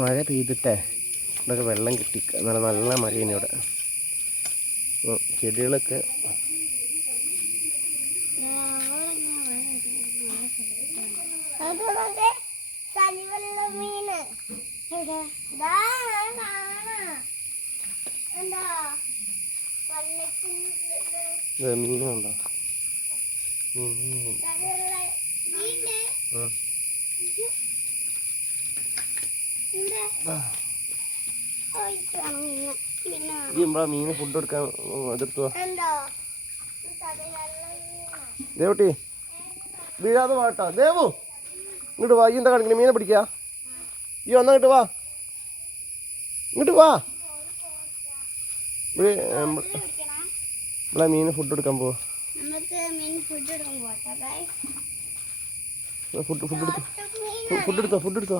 മഴ പെയ്തിട്ടേ ഇവിടെയൊക്കെ വെള്ളം കിട്ടി. നല്ല നല്ല മഴയാണ് ഇവിടെ. അപ്പോൾ ചെടികളൊക്കെ മീനുണ്ടോ? മീന് ഫുഡ് എടുക്കാൻ എതിർത്തുവാ. ദേവട്ടി വീഴാതെ വാട്ടാ. ദേവു ഇങ്ങോട്ട് വാ. ഈ എന്താ കാണിക്കണേ? മീനെ പിടിക്കാ. ഈ വന്നാ ഇങ്ങോട്ട് വാ. ഇങ്ങോട്ട് വാ. ഇവിടെ മീന് ഫുഡ് എടുക്കാൻ പോവാ. ഫുഡ് എടുത്തോ.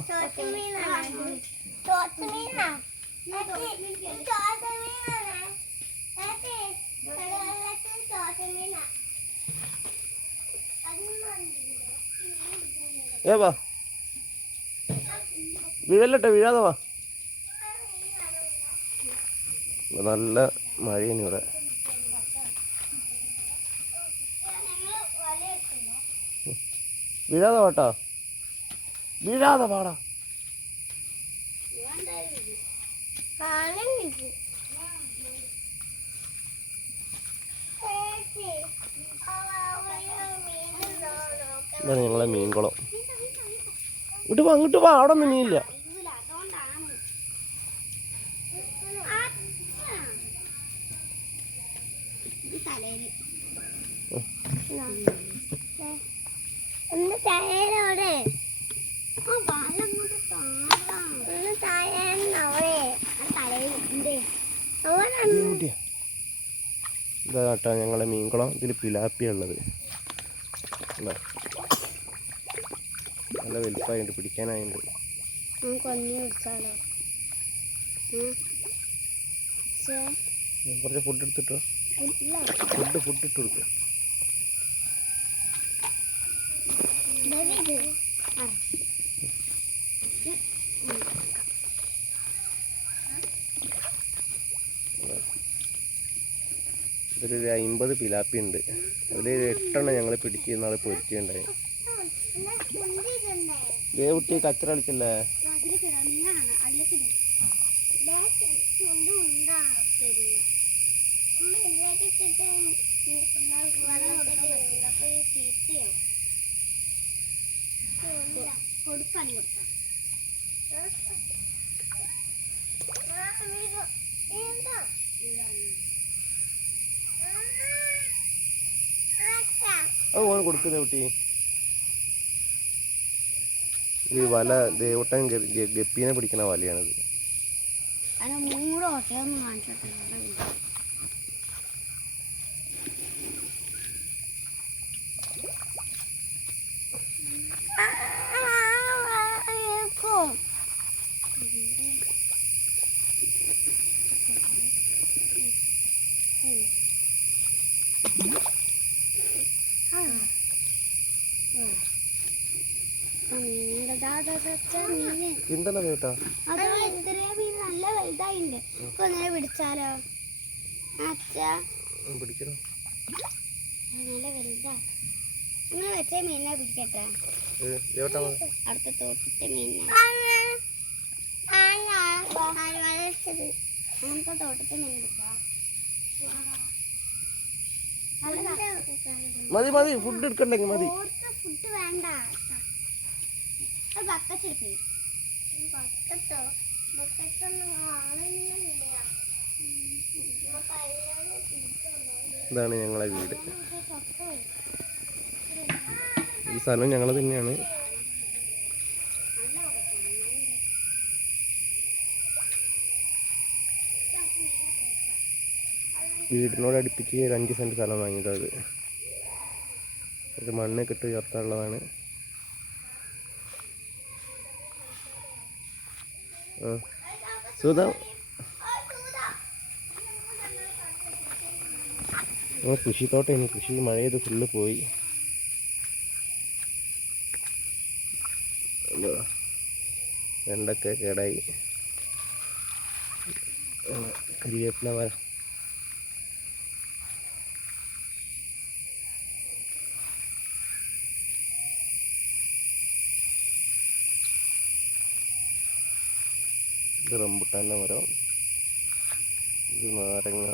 വാ വീഴല്ലട്ടെ, വീഴാതെ വാ. നല്ല മഴയാണ് ഇവിടെ. വീഴാതെ വാട്ടാ, വീഴാതെ പാടാ. ഇതാണ് ഞങ്ങളെ മീൻകുളം. ഇങ്ങോട്ട് വാ. അവിടെ ഒന്നും മീനില്ല. ഇതാ കേട്ടോ ഞങ്ങളെ മീൻകുളം. ഇതിൽ പിലാപ്പിയ ഉള്ളത്. നല്ല വലുപ്പമായിട്ട് പിടിക്കാനായിട്ട്. കുറച്ച് ഫുഡ് എടുത്തിട്ടോ. ഫുഡ് ഇട്ട് കൊടുക്കും. ഇതിലൊരു 50 പിലാപ്പി ഉണ്ട്. അതിൽ 8 എണ്ണം ഞങ്ങൾ പിടിച്ച് നാളെ പൊരിച്ചുണ്ടായി. ദേവുട്ടി കച്ചറ കളിക്കല്ലേ. ഓന് കൊടുക്കുന്ന കുട്ടി. ഈ വല ദേവട്ടൻ ഗപ്പീനെ പിടിക്കണ വലയാണിത്. എന്താണ് കേട്ടാ? നല്ല വലുതായിണ്ട്. പിടിച്ചാലോ? പിടിക്കണം. നല്ല വലുതാ. നിങ്ങൾ വെച്ച മീനെ പിടിക്കട്ടെ. അടുത്ത തോട്ടത്തെ മീനെ. നമുക്ക് തോട്ടത്തെ മീൻ പിടിക്കാം. മതി ഫുഡ് എടുക്കണ്ടെങ്കിൽ മതി. ഫുഡ് വേണ്ട. ഇതാണ് ഞങ്ങളെ വീട്. ഈ സ്ഥലം ഞങ്ങൾ തന്നെയാണ്. വീടിനോട് അടുപ്പിച്ച് ഒരു 5 സെൻറ്റ് സ്ഥലം വാങ്ങിയത്. ഒരു മണ്ണ് കിട്ടി ഉയർത്താനുള്ളതാണ്. കൃഷിത്തോട്ടം കൃഷി മഴ ചെയ്ത് ഫുള്ള് പോയി. എന്തുവാ വെണ്ടക്ക കേടായി. കരിവേപ്പില മരം. ഇത് റംബുട്ടാൻ്റെ മരം. ഇത് നാരങ്ങ.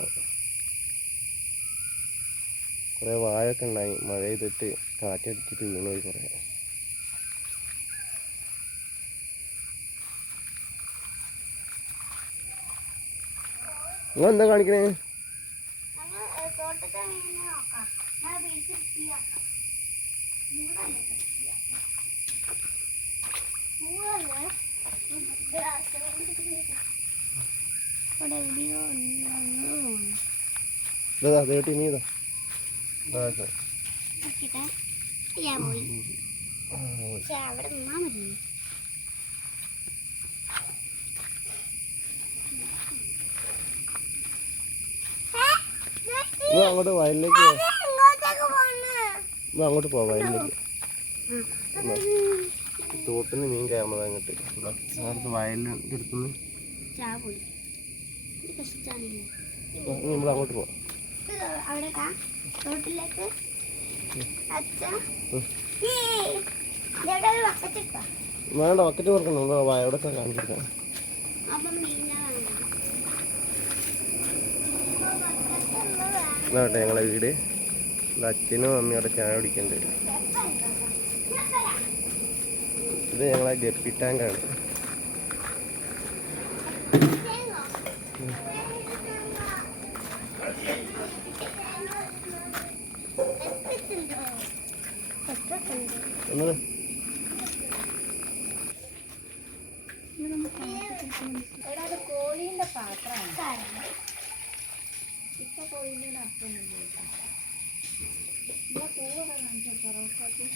കുറേ വാഴയൊക്കെ ഉണ്ടായി, മഴ ചെയ്തിട്ട് കാറ്റടിച്ചിട്ട് വീണുപോയി കുറേ. നിങ്ങൾ എന്താ കാണിക്കണേ? ഇതാ ദേട്ടി നീ ഇതാ. അവിടെ നിന്നാ മതി. അങ്ങോട്ട് വയലിലേക്ക് അങ്ങോട്ട് പോവാം. വയലിലേക്ക് തോട്ടിന്ന് മീൻ കയറുന്നത് അങ്ങോട്ട്. അങ്ങോട്ട് വയലിൻ്റെ അടുത്തുനിന്ന് നമ്മൾ അങ്ങോട്ട് പോവാം. വേണ്ട, ബക്കറ്റ് കൊടുക്കണം. നമ്മൾ വയലൊക്കെ കാണിച്ചിരിക്കണം. ഇതാട്ടെ ഞങ്ങളെ വീട്. അച്ഛനും അമ്മയും അവിടെ ചായ കുടിക്കുന്നുണ്ട്. ഇത് ഞങ്ങളെ ഗപ്പി ടാങ്കാണ്. എന്നത് കോഴീൻ്റെ പാത്രമാണ്. ഇപ്പൊ കോഴീൻ്റെ അർത്ഥമൊന്നുമില്ല. പൂവൊക്കെ കാണിച്ചു പൊറോട്ടയ്ക്ക്.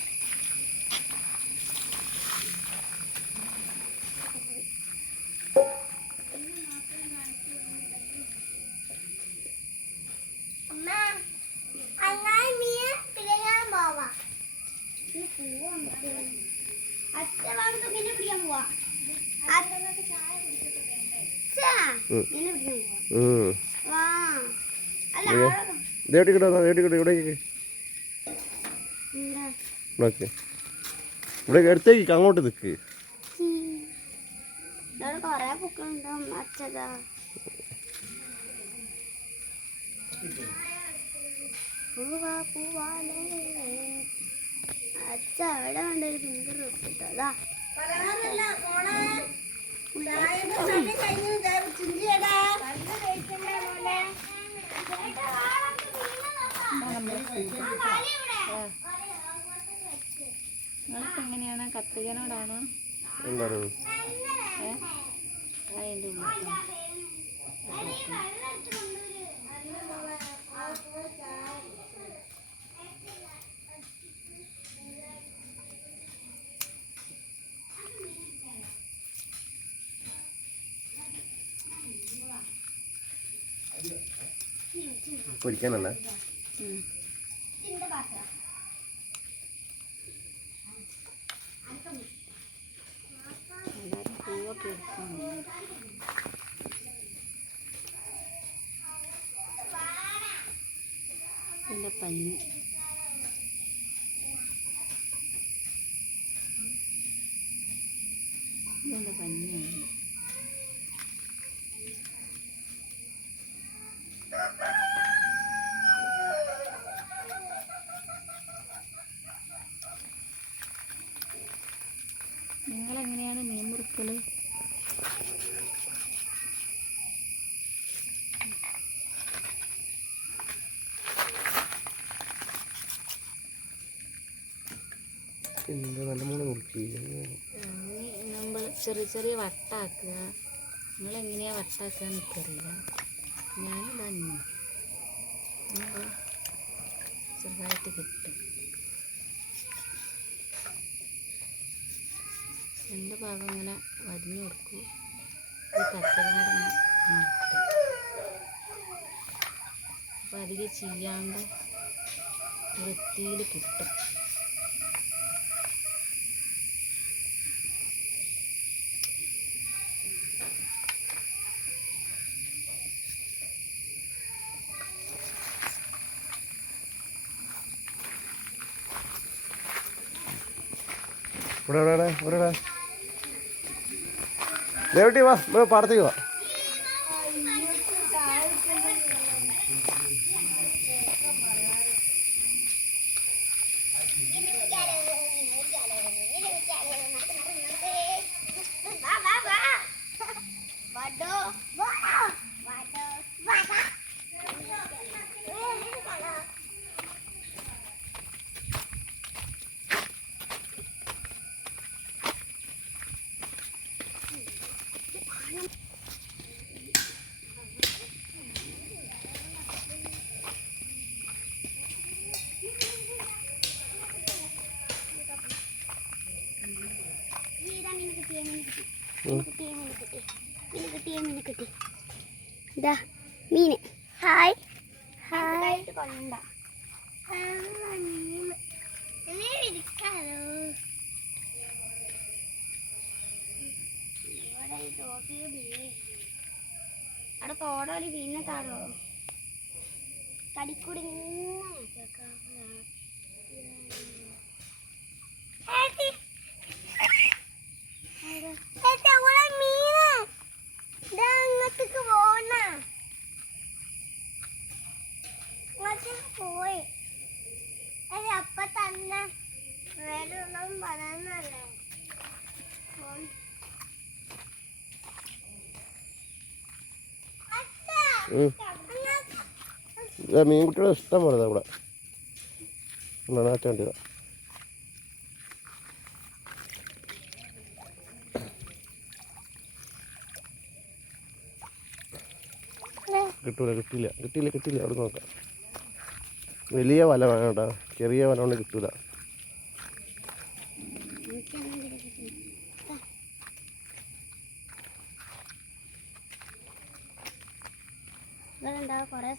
ഇവിടെ അടുത്തേക്ക് അങ്ങോട്ട് നിൽക്ക്. കൊറേ പൂക്കളുണ്ടോ അച്ഛതാ. പൂവാ പൂവാലേ അച്ഛ അവിടെ വേണ്ടൊരു പിങ്ക് ഡ്രസ് ഇട്ടതാ. എങ്ങനെയാണ് കത്തികനോടാണോ? എന്താണ് അതിൻ്റെ പൊരിക്കാനല്ല. എല്ലാവരും പൂവൊക്കെ എടുക്കുന്നു. ഇതിൻ്റെ പഞ്ഞി ഇതിൻ്റെ പഞ്ഞിയാണ്. നിങ്ങളെങ്ങനെയാണ് മീൻ മുറിക്കൽ? നമ്മൾ ചെറിയ ചെറിയ വട്ടാക്കുക. നിങ്ങളെങ്ങനെയാണ് വട്ടാക്കുക എനിക്കറിയില്ല. ഞാനിതാ ചെറുതായിട്ട് കിട്ടും. രണ്ട് ഭാഗം ഇങ്ങനെ വരിഞ്ഞു കൊടുക്കും. ഈ പച്ചക്കറി ഇങ്ങനെ ഇട്ട് അപ്പോൾ അധികം ചെയ്യാണ്ട് വൃത്തിയിൽ കിട്ടും. ഇവിടെ ദേവട്ടി വാ, നമ്മൾ പാടത്തേക്ക് വാ. മീന് ഹായ് ഹായ് കൊണ്ട അവിടെ തോടൊരു മീനെ താഴോ കടിക്കൂടി പോയി അപ്പ തന്നെ വേറെ ഒന്നും പറയുന്നല്ലേ മീൻകുട്ടികളെ ഇഷ്ടം പോലെ ഇവിടെ നാറ്റാണ്ടില്ല. കിട്ടില്ല അവിടെ നോക്കാം. വലിയ വല വേണം കേട്ടോ, ചെറിയ വല കൊണ്ട് കിട്ടൂല. കൊറേ